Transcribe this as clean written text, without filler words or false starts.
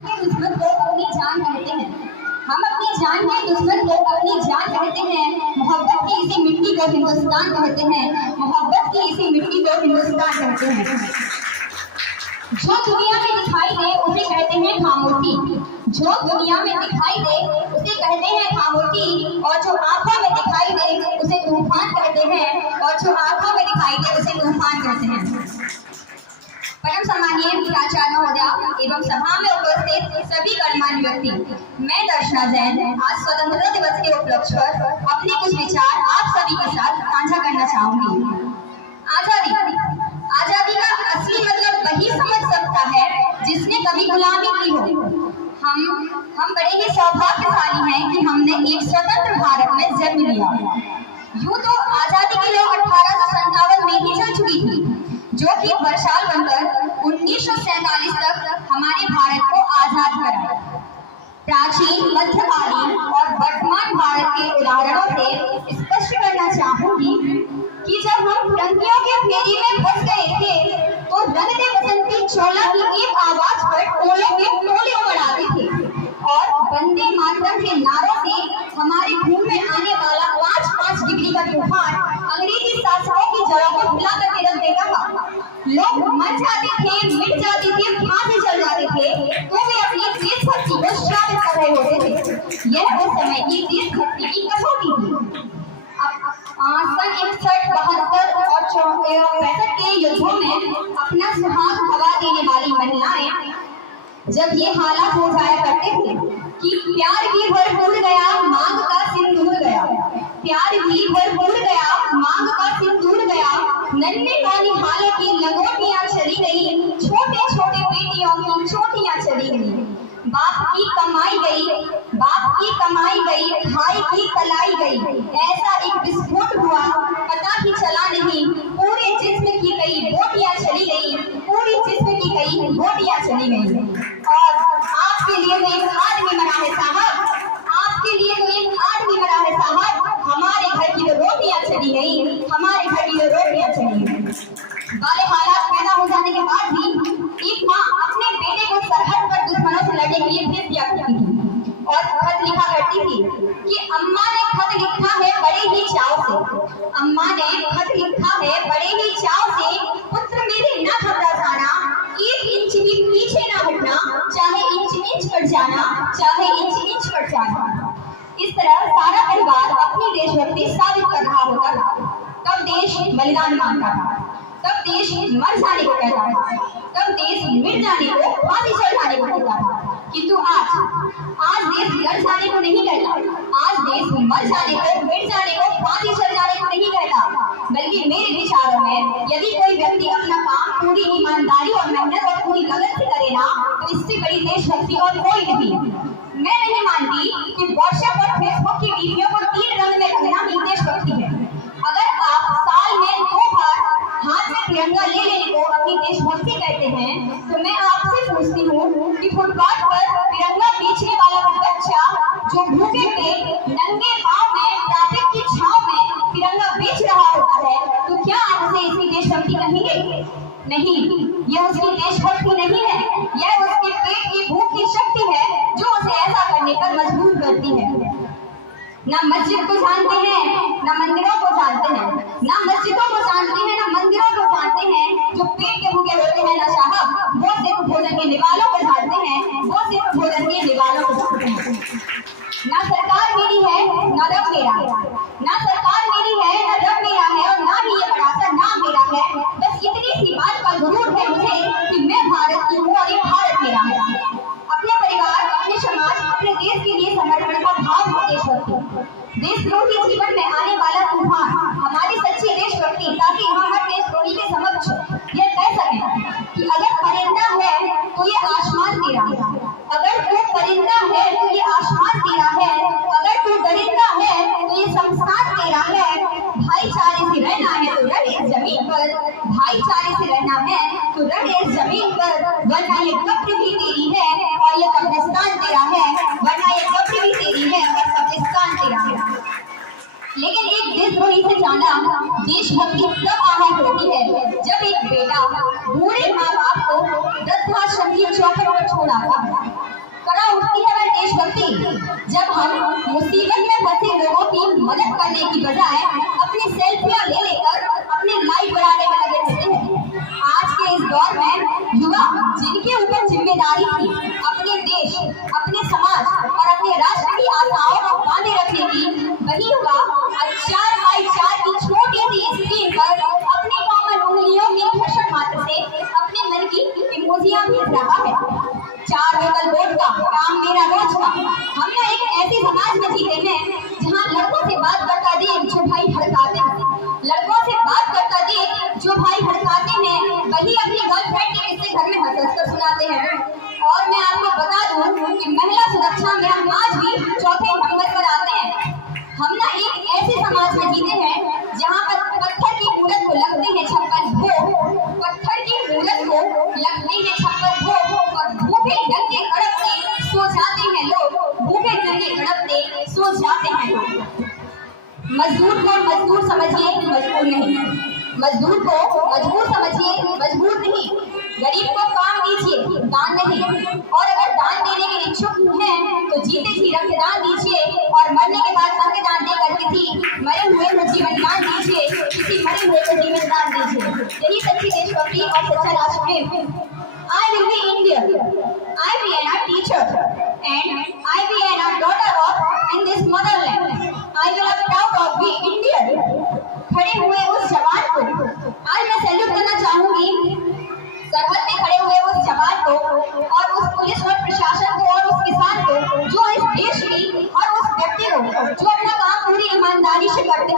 दुश्मन को अपनी जान कहते हैं। हम अपनी जान के दुश्मन को अपनी जान कहते हैं। मोहब्बत की इसी मिट्टी को हिंदुस्तान कहते हैं। मोहब्बत की इसी मिट्टी को हिंदुस्तान कहते हैं। जो दुनिया में दिखाई दे उसे कहते हैं खामोशी। जो दुनिया में दिखाई दे उसे कहते हैं खामोशी। और जो आंखों में दिखाई दे उसे तूफान कहते हैं। और जो आंखों में दिखाई दे उसे तूफान कहते हैं। परम सम्मानीय प्राचार्य महोदय एवं सभा में उपस्थित सभी गणमान्य व्यक्ति, मैं दर्शना जैन आज स्वतंत्रता दिवस के उपलक्ष्य पर अपने कुछ विचार आप सभी के साथ साझा करना चाहूंगी। आजादी का असली मतलब वही समझ सकता है जिसने कभी गुलामी की हो। हम बड़े ही सौभाग्यशाली हैं कि हमने एक स्वतंत्र भारत में जन्म लिया। यूं तो आजादी की लौ 1857 में ही चल चुकी थी, जो कि वर्षाल बनकर 1947 तक हमारे भारत को आजाद कराया। प्राचीन, मध्यकालीन और वर्तमान भारत के उदाहरणों से स्पष्ट करना चाहूंगी कि जब हम फिरंगियों के फेरी में फंस गए थे तो रंग दे बसंती चोला की एक आवाज पर टोलों के टोले उमड़ाते थे और वंदे मातरम के नारों से हमारे खून में आने वाला 5-5 डिग्री का तूफान अंग्रेजी शासकों की जड़ों को हिला करके रख देता था। लोग मर जाते थे, मिट जाते थे, फांसी चल जाते थे, तो वे अपनी देशभक्ति को शामिल कर रहे होते थे। यह उस समय की देशभक्ति की कसौटी थी। सन 61, 72 और 65 के युद्धों में अपना सुहाग गवा देने वाली महिलाएं जब ये हालात हो जाया करते थे कि प्यार भी भरपूर गया, मांग का सिंदूर गया। प्यार भी भरपूर गया, मांग का सिंदूर गया। नन्हे पानी हालों की लंगोटियां चली गई, छोटे छोटे बेटियों की चोटियां चली गई। बाप की कमाई गई, भाई की कलाई गई। ऐसा एक विस्फोट हुआ, पता ही चला नहीं, पूरे जिस्म की कई बोटियां चली गई, पूरी जिस्म की कई बोटियां चली गई। और आपके लिए तो एक आदमी मरा है साहब, आपके लिए तो एक आदमी मरा है साहब। हमारे घर की तो रोटियां चली गई, हमारे घर की तो रोटियां चली गई। वाले हालात पैदा हो जाने के बाद भी एक माँ अपने बेटे को सरहद पर दुश्मनों से लड़ने के लिए भेज दिया करती थी और खत लिखा करती थी कि अम्मा ने खत लिखा है बड़े ही चाव से, अम्मा ने खत लिखा है बड़े ही चाव से, पुत्र मेरे न घबरा जाना, 1 इंच भी पीछे न हटना, चाहे इंच कट जाना, चाहे इंच कट जाना। इस तरह सारा परिवार अपनी देशभक्ति साबित कर रहा होता था। तब देश बलिदान मांगता था, तब देश मर जाने को कहता था, तब देश मिट जाने को, फांसी चढ़ जाने को कहता था। किंतु आज देश लड़ जाने को नहीं कहता, आज देश मर जाने को, मिट जाने को, फांसी चढ़ जाने को नहीं कहता, बल्कि मेरे विचारों में यदि कोई व्यक्ति अपना काम पूरी ईमानदारी और मेहनत और पूरी लगन से करे ना, तो इससे बड़ी देशभक्ति और कोई नहीं। मैं नहीं मानती कि व्हाट्सएप और फेसबुक की वीडियो को 3 रंग में रखना ही देशभक्ति है। अगर आप साल में 2 बार हाथ में तिरंगा ले लेने को अपनी देशभक्ति कहते हैं, तो मैं आपसे पूछती हूँ कि फुटपाथ पर तिरंगा बेचने वाला वो बच्चा जो भूखे पेट नंगे पांव में ट्रैफिक की छांव में तिरंगा बेच रहा होता है, तो क्या आप उसे इसकी देशभक्ति कहेंगे? नहीं, यह उसकी देशभक्ति नहीं है, यह उसके पेट की भूख की शक्ति है जो उसे ऐसा करने पर मजबूर करती है। ना मस्जिद को जानते हैं, ना मंदिरों को जानते हैं, ना मस्जिदों को जानते हैं, ना मंदिरों को जानते हैं। जो पेट के भूखे होते हैं ना साहब, वो सिर्फ भोजन के निवालों को जानते हैं, वो सिर्फ भोजन के निवालों को जानते हैं। ना सरकार मेरी है, ना रब मेरा है, ना सरकार मेरी है, ना रब मेरा है, और ना ही ये बड़ा सा नाम मेरा है। बस इतनी सी बात का गुरूर है मुझे कि मैं भारत की हूँ और ये भारत मेरा है। अपने परिवार, अपने समाज, अपने देश के लिए समर्पण का भाव हो देशभक्ति। देशद्रोही जीवन में आने वाला तूफान हमारी सच्ची देशभक्ति, ताकि हम हर देशद्रोही के समक्ष यह कह सकें कि अगर परिंदा है तो ये आसमान तेरा है, अगर तू परिंदा है तो ये आसमान तेरा है, अगर तू दरिंदा है तो ये शमशान तेरा है। भाईचारे से रहना है तो रह इस जमीन पर, भाईचारे से रहना है तो रह इस जमीन पर, वरना ये कब्र भी तेरी है और ये कब्रिस्तान तेरा है, वरना ये कब्र भी तेरी है और कब्रिस्तान तेरा है। लेकिन एक देशद्रोही से ज्यादा देशभक्ति तब आहत होती है जब एक बेटा बूढ़े माँ बाप को वृद्धाश्रम की चौखट पर छोड़ आता है। देशभक्ति जब हम मुसीबत में फंसे लोगों की मदद करने की बजाय अपनी सेल्फियां ले लेकर अपनी लाइफ बढ़ाने में लगे रहते हैं। आज के इस दौर में युवा जिनके ऊपर जिम्मेदारी थी अपने देश, अपने समाज और अपने राष्ट्र की आशाओं को बांधे रखने की, वही युवा 4x4 की छोटी सी स्क्रीन पर अपनी कॉमन उंगलियों के घर्षण मात्र से अपने मन की इमोजियां भेज रहा है। 4 बोतल वोडका काम मेरा रोज का। हम ना एक ऐसे समाज में जीते हैं जहाँ लड़कों से बात करता देख जो भाई भड़काते हैं, लड़कों से बात करता देख जो भाई भड़काते हैं, वही अपनी गर्लफ्रेंड के किस्से घर में हंस कर सुनाते हैं। और मैं आपको बता दूं कि महिला सुरक्षा में हम आज भी चौथे नंबर पर आते हैं। हम ना एक ऐसे समाज में जीते हैं जहाँ पर पत्थर की मूरत को लगते हैं 56 भोग, पत्थर की मूरत को लगते हैं 56 भोग और भूखे नंगे तड़पते सो जाते हैं लोग, भूखे नंगे तड़पते सो जाते हैं लोग। मजदूर को मजदूर समझिए, मजबूर नहीं। मजदूर को मजबूर समझिए, मजबूर नहीं। गरीब को काम दीजिए, दान नहीं। और अगर दान देने के इच्छुक हैं तो जीते जी रक्तदान दीजिए और मरने के बाद अंगदान देकर किसी मरे हुए को जीवन दान दीजिए, किसी मरे हुए को जीवन दान दीजिए। यही सच्ची देशभक्ति और सच्चा राष्ट्र प्रेम